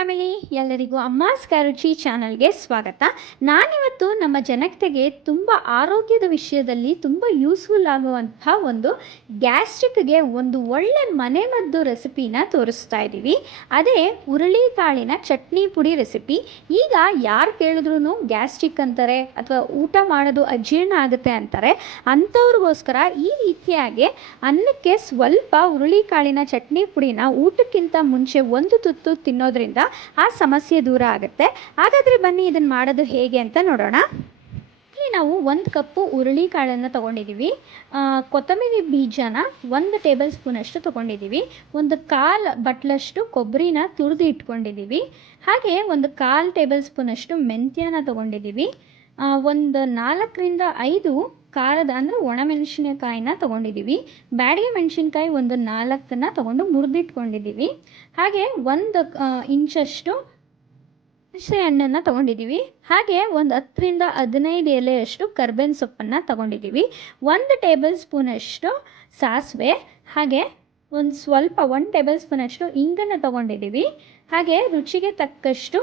Family, ಎಲ್ಲರಿಗೂ ಅಮ್ಮಾಸ್ ಕರುಚಿ ಚಾನಲ್ಗೆ ಸ್ವಾಗತ. ನಾನಿವತ್ತು ನಮ್ಮ ಜನತೆಗೆ ತುಂಬ ಆರೋಗ್ಯದ ವಿಷಯದಲ್ಲಿ ತುಂಬ ಯೂಸ್ಫುಲ್ ಆಗುವಂತಹ ಒಂದು ಗ್ಯಾಸ್ಟ್ರಿಕ್ಗೆ ಒಂದು ಒಳ್ಳೆ ಮನೆಮದ್ದು ರೆಸಿಪಿನ ತೋರಿಸ್ತಾ ಇದ್ದೀವಿ. ಅದೇ ಹುರುಳಿಕಾಳಿನ ಚಟ್ನಿ ಪುಡಿ ರೆಸಿಪಿ. ಈಗ ಯಾರು ಕೇಳಿದ್ರೂ ಗ್ಯಾಸ್ಟ್ರಿಕ್ ಅಂತಾರೆ ಅಥವಾ ಊಟ ಮಾಡೋದು ಅಜೀರ್ಣ ಆಗುತ್ತೆ ಅಂತಾರೆ. ಅಂಥವ್ರಿಗೋಸ್ಕರ ಈ ರೀತಿಯಾಗಿ ಅನ್ನಕ್ಕೆ ಸ್ವಲ್ಪ ಹುರುಳಿಕಾಳಿನ ಚಟ್ನಿ ಪುಡಿನ ಊಟಕ್ಕಿಂತ ಮುಂಚೆ ಒಂದು ತುತ್ತು ತಿನ್ನೋದ್ರಿಂದ ಆ ಸಮಸ್ಯೆ ದೂರ ಆಗುತ್ತೆ. ಹಾಗಾದರೆ ಬನ್ನಿ ಇದನ್ನು ಮಾಡೋದು ಹೇಗೆ ಅಂತ ನೋಡೋಣ. ಇಲ್ಲಿ ನಾವು 1 ಕಪ್ಪು ಹುರುಳಿಕಾಳನ್ನು ತೊಗೊಂಡಿದ್ದೀವಿ. ಕೊತ್ತಂಬರಿ ಬೀಜನ 1 ಟೇಬಲ್ ಸ್ಪೂನಷ್ಟು ತೊಗೊಂಡಿದ್ದೀವಿ. 1/4 ಬಟ್ಲಷ್ಟು ಕೊಬ್ಬರಿನ ತುರಿದು ಇಟ್ಕೊಂಡಿದ್ದೀವಿ. ಹಾಗೆ 1/4 ಟೇಬಲ್ ಸ್ಪೂನಷ್ಟು ಮೆಂತ್ಯನ ತೊಗೊಂಡಿದ್ದೀವಿ. ಒಂದು 4ರಿಂದ 5 ಖಾರದ ಅಂದರೆ ಒಣಮೆಣಸಿನಕಾಯಿನ ತೊಗೊಂಡಿದ್ದೀವಿ. ಬ್ಯಾಡಗಿ ಮೆಣಸಿನ್ಕಾಯಿ ಒಂದು 4ನ್ನ ತೊಗೊಂಡು ಮುರಿದಿಟ್ಕೊಂಡಿದ್ದೀವಿ. ಹಾಗೆ 1 ಇಂಚಷ್ಟು ಹುಣಸೆ ಹಣ್ಣನ್ನು ತೊಗೊಂಡಿದ್ದೀವಿ. ಹಾಗೆ ಒಂದು 10ರಿಂದ 15 ಎಲೆಯಷ್ಟು ಕರ್ಬೇವಿನ ಸೊಪ್ಪನ್ನು ತೊಗೊಂಡಿದ್ದೀವಿ. 1 ಟೇಬಲ್ ಸ್ಪೂನಷ್ಟು ಸಾಸಿವೆ, ಹಾಗೆ ಸ್ವಲ್ಪ 1 ಟೇಬಲ್ ಸ್ಪೂನಷ್ಟು ಇಂಗನ್ನು ತೊಗೊಂಡಿದ್ದೀವಿ. ಹಾಗೆ ರುಚಿಗೆ ತಕ್ಕಷ್ಟು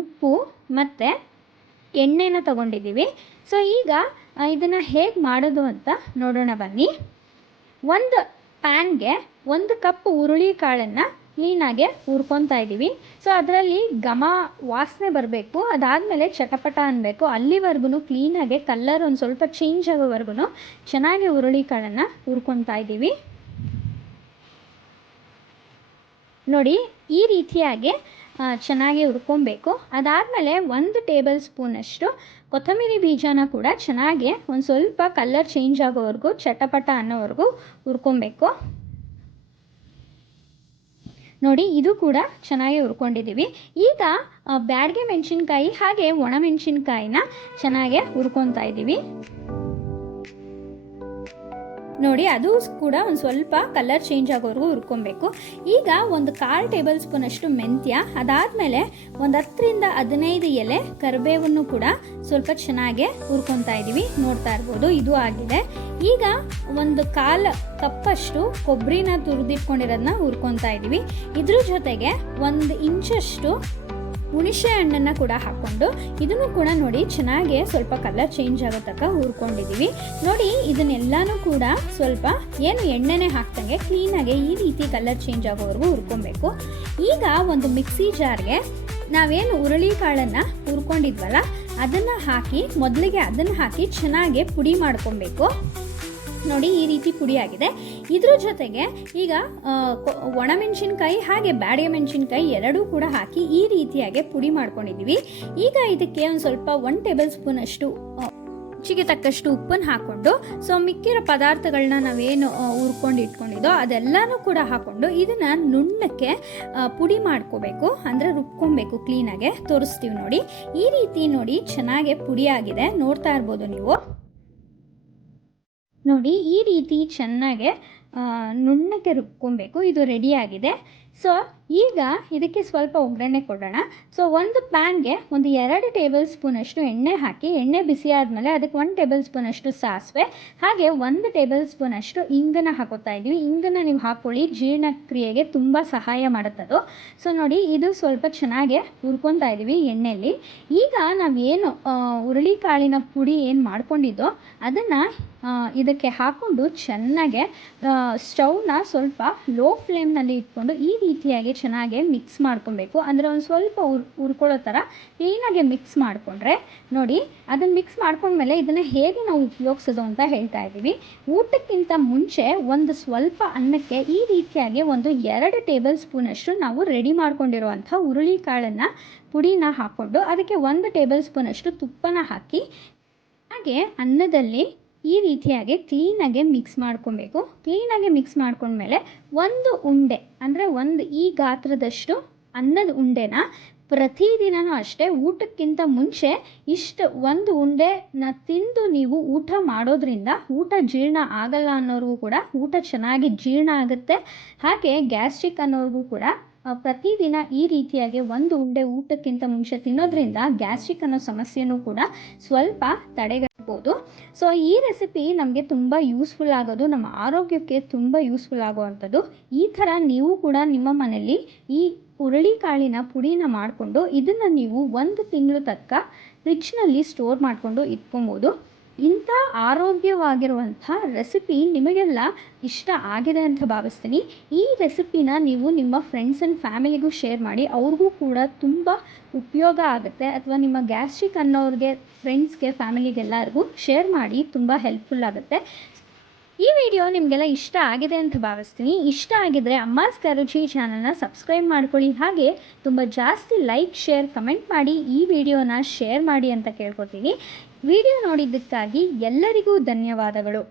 ಉಪ್ಪು ಮತ್ತು ಎಣ್ಣೆನ ತೊಗೊಂಡಿದ್ದೀವಿ. ಸೊ ಈಗ ಇದನ್ನು ಹೇಗೆ ಮಾಡೋದು ಅಂತ ನೋಡೋಣ ಬನ್ನಿ. ಒಂದು ಪ್ಯಾನ್ಗೆ 1 ಕಪ್ ಹುರುಳಿಕಾಳನ್ನು ಕ್ಲೀನಾಗೆ ಹುರ್ಕೊತಾ ಇದ್ದೀವಿ. ಸೊ ಅದರಲ್ಲಿ ಘಮ ವಾಸನೆ ಬರಬೇಕು, ಅದಾದಮೇಲೆ ಚಟಪಟ ಅನ್ನಬೇಕು. ಅಲ್ಲಿವರೆಗೂ ಕ್ಲೀನಾಗೆ ಕಲ್ಲರ್ ಒಂದು ಸ್ವಲ್ಪ ಚೇಂಜ್ ಆಗೋವರೆಗೂ ಚೆನ್ನಾಗಿ ಹುರುಳಿಕಾಳನ್ನು ಹುರ್ಕೊತಾ ಇದ್ದೀವಿ. ನೋಡಿ, ಈ ರೀತಿಯಾಗಿ ಚೆನ್ನಾಗಿ ಹುರ್ಕೊಬೇಕು. ಅದಾದಮೇಲೆ 1 ಟೇಬಲ್ ಸ್ಪೂನಷ್ಟು ಕೊತ್ತಂಬರಿ ಬೀಜನ ಕೂಡ ಚೆನ್ನಾಗಿ ಒಂದು ಸ್ವಲ್ಪ ಕಲರ್ ಚೇಂಜ್ ಆಗೋವರೆಗೂ ಚಟಪಟ ಅನ್ನೋವರೆಗೂ ಹುರ್ಕೊಬೇಕು. ನೋಡಿ, ಇದು ಕೂಡ ಚೆನ್ನಾಗಿ ಹುರ್ಕೊಂಡಿದ್ದೀವಿ. ಈಗ ಬ್ಯಾಡಗಿ ಮೆಣಸಿನ್ಕಾಯಿ ಹಾಗೆ ಒಣಮೆಣಸಿನ್ಕಾಯಿನ ಚೆನ್ನಾಗಿ ಹುರ್ಕೊತಾ ಇದ್ದೀವಿ. ನೋಡಿ, ಅದು ಕೂಡ ಒಂದು ಸ್ವಲ್ಪ ಕಲರ್ ಚೇಂಜ್ ಆಗೋವರೆಗೂ ಹುರ್ಕೊಬೇಕು. ಈಗ 1/4 ಟೇಬಲ್ ಸ್ಪೂನಷ್ಟು ಮೆಂತ್ಯ, ಅದಾದಮೇಲೆ 10ರಿಂದ 15 ಎಲೆ ಕರಿಬೇವನ್ನು ಕೂಡ ಸ್ವಲ್ಪ ಚೆನ್ನಾಗಿ ಹುರ್ಕೊತಾ ಇದ್ದೀವಿ. ನೋಡ್ತಾ ಇರ್ಬೋದು, ಇದು ಆಗಿದೆ. ಈಗ 1/4 ಕಪ್ಪಷ್ಟು ಕೊಬ್ಬರಿನ ತುರಿದಿಟ್ಕೊಂಡಿರೋದನ್ನ ಹುರ್ಕೊತಾ ಇದ್ದೀವಿ. ಇದ್ರ ಜೊತೆಗೆ 1 ಇಂಚಷ್ಟು ಹುಣಸೆ ಹಣ್ಣನ್ನು ಕೂಡ ಹಾಕ್ಕೊಂಡು ಇದನ್ನು ಕೂಡ ನೋಡಿ ಚೆನ್ನಾಗಿ ಸ್ವಲ್ಪ ಕಲರ್ ಚೇಂಜ್ ಆಗೋ ತನಕ ಹುರ್ಕೊಂಡಿದ್ದೀವಿ. ನೋಡಿ, ಇದನ್ನೆಲ್ಲನೂ ಕೂಡ ಸ್ವಲ್ಪ ಏನು ಎಣ್ಣೆನೇ ಹಾಕ್ದಂಗೆ ಕ್ಲೀನಾಗಿ ಈ ರೀತಿ ಕಲರ್ ಚೇಂಜ್ ಆಗೋವರೆಗೂ ಹುರ್ಕೊಬೇಕು. ಈಗ ಒಂದು ಮಿಕ್ಸಿ ಜಾರ್ಗೆ ನಾವೇನು ಹುರುಳಿಕಾಳನ್ನು ಹುರ್ಕೊಂಡಿದ್ವಲ್ಲ ಅದನ್ನು ಹಾಕಿ ಅದನ್ನು ಹಾಕಿ ಚೆನ್ನಾಗಿ ಪುಡಿ ಮಾಡ್ಕೊಬೇಕು. ನೋಡಿ, ಈ ರೀತಿ ಪುಡಿಯಾಗಿದೆ. ಇದ್ರ ಜೊತೆಗೆ ಈಗ ಒಣಮೆಣಸಿನ್ಕಾಯಿ ಹಾಗೆ ಬ್ಯಾಡಗಿ ಮೆಣಸಿನ್ಕಾಯಿ ಎರಡೂ ಕೂಡ ಹಾಕಿ ಈ ರೀತಿಯಾಗಿ ಪುಡಿ ಮಾಡ್ಕೊಂಡಿದ್ದೀವಿ. ಈಗ ಇದಕ್ಕೆ ಒಂದು ಸ್ವಲ್ಪ 1 ಟೇಬಲ್ ಸ್ಪೂನಷ್ಟು ರುಚಿಗೆ ತಕ್ಕಷ್ಟು ಉಪ್ಪನ್ನು ಹಾಕ್ಕೊಂಡು ಮಿಕ್ಕಿರೋ ಪದಾರ್ಥಗಳನ್ನ ನಾವೇನು ಹುರ್ಕೊಂಡು ಇಟ್ಕೊಂಡಿದ್ದೋ ಅದೆಲ್ಲನೂ ಕೂಡ ಹಾಕ್ಕೊಂಡು ಇದನ್ನು ನುಣ್ಣಕ್ಕೆ ಪುಡಿ ಮಾಡ್ಕೋಬೇಕು, ಅಂದರೆ ರುಬ್ಕೊಬೇಕು. ಕ್ಲೀನಾಗೆ ತೋರಿಸ್ತೀವಿ ನೋಡಿ. ಈ ರೀತಿ ನೋಡಿ ಚೆನ್ನಾಗಿ ಪುಡಿಯಾಗಿದೆ, ನೋಡ್ತಾ ಇರ್ಬೋದು ನೀವು. ನೋಡಿ, ಈ ರೀತಿ ಚೆನ್ನಾಗೆ ನುಣ್ಣಕ್ಕೆ ರುಬ್ಕೊಬೇಕು. ಇದು ರೆಡಿಯಾಗಿದೆ. ಸೊ ಈಗ ಇದಕ್ಕೆ ಸ್ವಲ್ಪ ಒಗ್ಗರಣೆ ಕೊಡೋಣ. ಸೊ ಒಂದು ಪ್ಯಾನ್ಗೆ 2 ಟೇಬಲ್ ಸ್ಪೂನಷ್ಟು ಎಣ್ಣೆ ಹಾಕಿ, ಎಣ್ಣೆ ಬಿಸಿ ಆದಮೇಲೆ ಅದಕ್ಕೆ 1 ಟೇಬಲ್ ಸ್ಪೂನಷ್ಟು ಸಾಸಿವೆ ಹಾಗೆ 1 ಟೇಬಲ್ ಸ್ಪೂನಷ್ಟು ಇಂಗನ್ನು ಹಾಕೋತಾ ಇದ್ದೀವಿ. ಇಂಗನ್ನು ನೀವು ಹಾಕ್ಕೊಳ್ಳಿ, ಜೀರ್ಣಕ್ರಿಯೆಗೆ ತುಂಬ ಸಹಾಯ ಮಾಡುತ್ತದು. ಸೊ ನೋಡಿ, ಇದು ಸ್ವಲ್ಪ ಚೆನ್ನಾಗಿ ಹುರ್ಕೊತಾ ಇದ್ದೀವಿ ಎಣ್ಣೆಯಲ್ಲಿ. ಈಗ ನಾವೇನು ಹುರುಳಿಕಾಳಿನ ಪುಡಿ ಏನು ಮಾಡ್ಕೊಂಡಿದ್ದೋ ಅದನ್ನು ಇದಕ್ಕೆ ಹಾಕ್ಕೊಂಡು ಚೆನ್ನಾಗೆ ಸ್ಟವ್ನ ಸ್ವಲ್ಪ ಲೋ ಫ್ಲೇಮ್ನಲ್ಲಿ ಇಟ್ಕೊಂಡು ಈ ರೀತಿಯಾಗಿ ಚೆನ್ನಾಗಿ ಮಿಕ್ಸ್ ಮಾಡ್ಕೊಬೇಕು. ಅಂದರೆ ಒಂದು ಸ್ವಲ್ಪ ಹುರ್ಕೊಳ್ಳೋ ಥರ ಕ್ಲೀನಾಗಿ ಮಿಕ್ಸ್ ಮಾಡಿಕೊಂಡ್ರೆ ನೋಡಿ, ಅದನ್ನು ಮಿಕ್ಸ್ ಮಾಡ್ಕೊಂಡ್ಮೇಲೆ ಇದನ್ನು ಹೇಗೆ ನಾವು ಉಪಯೋಗಿಸೋದು ಅಂತ ಹೇಳ್ತಾ ಇದ್ದೀವಿ. ಊಟಕ್ಕಿಂತ ಮುಂಚೆ ಒಂದು ಸ್ವಲ್ಪ ಅನ್ನಕ್ಕೆ ಈ ರೀತಿಯಾಗಿ 2 ಟೇಬಲ್ ಸ್ಪೂನಷ್ಟು ನಾವು ರೆಡಿ ಮಾಡ್ಕೊಂಡಿರುವಂಥ ಹುರುಳಿಕಾಳನ್ನು ಪುಡಿನ ಹಾಕ್ಕೊಂಡು ಅದಕ್ಕೆ 1 ಟೇಬಲ್ ಸ್ಪೂನಷ್ಟು ತುಪ್ಪನ ಹಾಕಿ ಹಾಗೆ ಅನ್ನದಲ್ಲಿ ಈ ರೀತಿಯಾಗಿ ಕ್ಲೀನಾಗಿ ಮಿಕ್ಸ್ ಮಾಡ್ಕೊಬೇಕು. ಕ್ಲೀನಾಗಿ ಮಿಕ್ಸ್ ಮಾಡ್ಕೊಂಡ್ಮೇಲೆ 1 ಉಂಡೆ ಅಂದರೆ ಈ ಗಾತ್ರದಷ್ಟು ಅನ್ನದ ಉಂಡೆನ ಪ್ರತಿದಿನವೂ ಅಷ್ಟೇ ಊಟಕ್ಕಿಂತ ಮುಂಚೆ ಇಷ್ಟು 1 ಉಂಡೆನ ತಿಂದು ನೀವು ಊಟ ಮಾಡೋದ್ರಿಂದ ಊಟ ಜೀರ್ಣ ಆಗಲ್ಲ ಅನ್ನೋರಿಗೂ ಕೂಡ ಊಟ ಚೆನ್ನಾಗಿ ಜೀರ್ಣ ಆಗುತ್ತೆ. ಹಾಗೆ ಗ್ಯಾಸ್ಟ್ರಿಕ್ ಅನ್ನೋರಿಗೂ ಕೂಡ ಪ್ರತಿದಿನ ಈ ರೀತಿಯಾಗಿ ಒಂದು ಉಂಡೆ ಊಟಕ್ಕಿಂತ ಮುಂಚೆ ತಿನ್ನೋದ್ರಿಂದ ಗ್ಯಾಸ್ಟ್ರಿಕ್ ಅನ್ನೋ ಸಮಸ್ಯೆನೂ ಕೂಡ ಸ್ವಲ್ಪ ತಡೆಗಟ್ಟಬಹುದು. ಸೊ ಈ ರೆಸಿಪಿ ನಮಗೆ ತುಂಬ ಯೂಸ್ಫುಲ್ ಆಗೋದು, ನಮ್ಮ ಆರೋಗ್ಯಕ್ಕೆ ತುಂಬ ಯೂಸ್ಫುಲ್ ಆಗುವಂಥದ್ದು. ಈ ಥರ ನೀವು ಕೂಡ ನಿಮ್ಮ ಮನೆಯಲ್ಲಿ ಈ ಹುರುಳಿಕಾಳಿನ ಪುಡಿನ ಮಾಡಿಕೊಂಡು ಇದನ್ನು ನೀವು 1 ತಿಂಗಳು ತನಕ ಫ್ರಿಡ್ಜ್ನಲ್ಲಿ ಸ್ಟೋರ್ ಮಾಡಿಕೊಂಡು ಇಟ್ಕೊಬೋದು. ಇಂಥ ಆರೋಗ್ಯವಾಗಿರುವಂಥ ರೆಸಿಪಿ ನಿಮಗೆಲ್ಲ ಇಷ್ಟ ಆಗಿದೆ ಅಂತ ಭಾವಿಸ್ತೀನಿ. ಈ ರೆಸಿಪಿನ ನೀವು ನಿಮ್ಮ ಫ್ರೆಂಡ್ಸ್ ಆ್ಯಂಡ್ ಫ್ಯಾಮಿಲಿಗೂ ಶೇರ್ ಮಾಡಿ, ಅವ್ರಿಗೂ ಕೂಡ ತುಂಬ ಉಪಯೋಗ ಆಗುತ್ತೆ. ಅಥವಾ ನಿಮ್ಮ ಗ್ಯಾಸ್ಟ್ರಿಕ್ ಅನ್ನೋರಿಗೆ, ಫ್ರೆಂಡ್ಸ್ಗೆ, ಫ್ಯಾಮಿಲಿಗೆಲ್ಲರಿಗೂ ಶೇರ್ ಮಾಡಿ, ತುಂಬ ಹೆಲ್ಪ್ಫುಲ್ ಆಗುತ್ತೆ. ಈ ವಿಡಿಯೋ ನಿಮಗೆಲ್ಲ ಇಷ್ಟ ಆಗಿದೆ ಅಂತ ಭಾವಿಸ್ತೀನಿ. ಇಷ್ಟ ಆಗಿದ್ದರೆ ಅಮ್ಮಾಸ್ ಕೈರುಚಿ ಚಾನಲ್ನ ಸಬ್ಸ್ಕ್ರೈಬ್ ಮಾಡ್ಕೊಳ್ಳಿ. ಹಾಗೆ ತುಂಬ ಜಾಸ್ತಿ ಲೈಕ್, ಶೇರ್, ಕಮೆಂಟ್ ಮಾಡಿ ಈ ವಿಡಿಯೋನ ಶೇರ್ ಮಾಡಿ ಅಂತ ಕೇಳ್ಕೊತೀನಿ. ವಿಡಿಯೋ ನೋಡಿದ್ದಕ್ಕಾಗಿ ಎಲ್ಲರಿಗೂ ಧನ್ಯವಾದಗಳು.